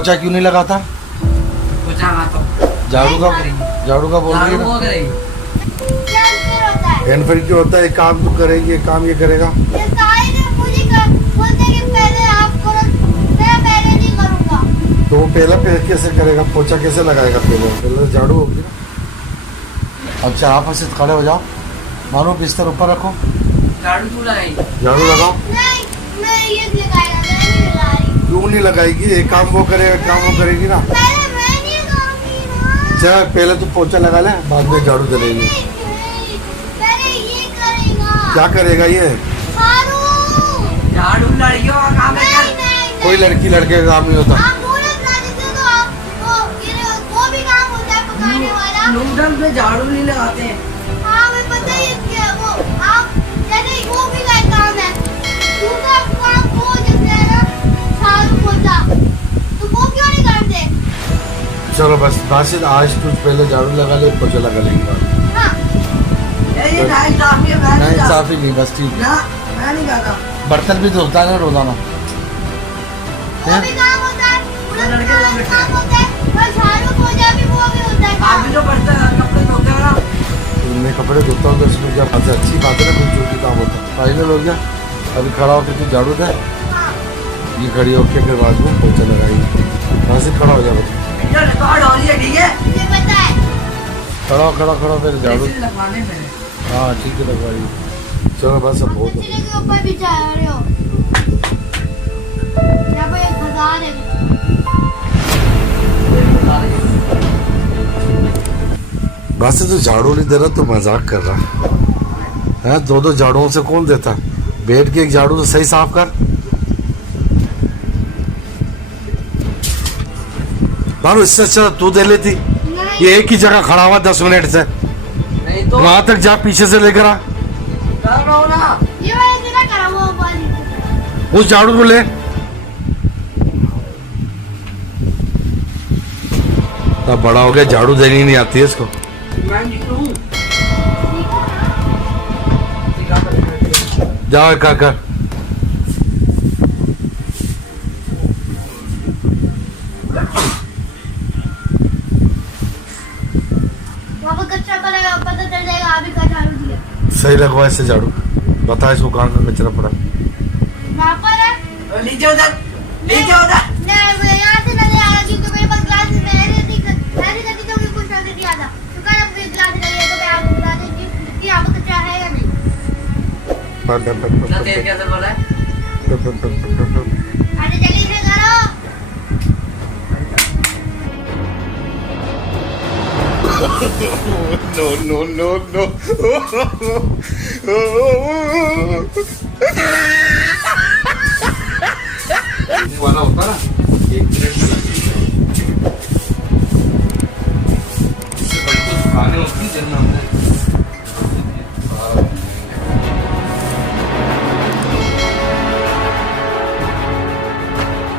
पोछा क्यों नहीं लगाता? पोछा झाड़ू का बोल रही है ना। हैंड फ्री क्यों होता है? एक काम तू करेगी, एक काम ये करेगा। तो वो पहला कैसे करेगा? पोछा कैसे लगाएगा? पहले झाड़ू होगी ना। अच्छा आप ऐसे खड़े हो जाओ, मानो बिस्तर ऊपर रखो, झाड़ू लगाओ। क्यों नहीं लगाएगी? एक काम वो करेगा, एक काम वो करेगी ना। चल पहले तो पोछा लगा ले, बाद में झाड़ू चलेगी। क्या करेगा ये? झाड़ू लड़कियों का काम है क्या? कोई लड़की लड़के का काम नहीं होता। नूडल्स में झाड़ू नहीं लगाते हैं। हाँ मैं पता है क्या वो आप जैसे वो भी का काम है। दूसरा काम वो जैसे है ना झाड़ू पोछा, तो वो क्यों नहीं करते? चलो बस राशिद आज कुछ पहले झाड़ू लगा ले, पोछा लगा लेंगे। हाँ ये नाइंसाफी है, मैं नहीं करता। साफ ही नहीं, बस ठीक है। ना मैं नहीं करता। बर्तन भी धोता है ना रोजाना। वो भी काम होता है, लड़के वो भी काम होता है, और झाड़ू पोछा भी वो भी होता है। आप भी जो बर्तन कपड़े धोते हो ना, मैं कपड़े धोता हूँ तो इसमें क्या बात है? अच्छी बात है ना, कुछ जो भी काम होता है। फाइनल हो गया। अभी खड़ा होकर तू झाड़ू दे, हाँ ये खड़ी होकर फिर बाद में पोछा लगाएगी। वहाँ से खड़ा हो जा बच्चा, ये रिकॉर्ड हो रही है, ठीक है? मुझे पता है। खड़ा फिर झाड़ू। इसीलिए लगवाने मेरे। हाँ ठीक है लगवाइए। चलो बस अब बहुत हो चिले के ऊपर बिछा रहे हो। यहाँ पे 1000 है। बस तो झाड़ू नहीं दे रहा तो मजाक कर रहा है। दो झाड़ुओं से कौन देता? बैठ के एक झाड़ू तो सही साफ कर। मानो इससे अच्छा तू दे लेती। नहीं ये एक ही जगह खड़ा हुआ 10 मिनट से, नहीं तो वहां तक जा, पीछे से लेकर आ। कर रहा हूँ ना। ये वाला तेरा करा वो वाली। उस झाड़ू को ले। तब बड़ा हो गया, झाड़ू देनी नहीं आती है इसको। मैं निकलूँ। जाओ क्या कर। वहाँ पर कचरा पड़ेगा, पता चल जाएगा आप ही का झाड़ू दिया। सही लगवा इससे झाड़ू। बता इसको कहाँ का कचरा पड़ा। वहाँ पर है। नीचे उधर, नीचे उधर। नहीं वो यहाँ से नजर आ रहा क्योंकि मेरे पास ग्लास में ऐसी करती तो कुछ कर देती आधा। तो कल अपने ग्लास लगे तो मैं आपको बता देंगी कि यहाँ पर कचरा है या नहीं। इतना तेज कैसे बोला है? अरे जल्दी से करो। No. वाला होता ना 1 मिनट में इससे बड़ी तो दुकानें होती हैं जिनमें हमने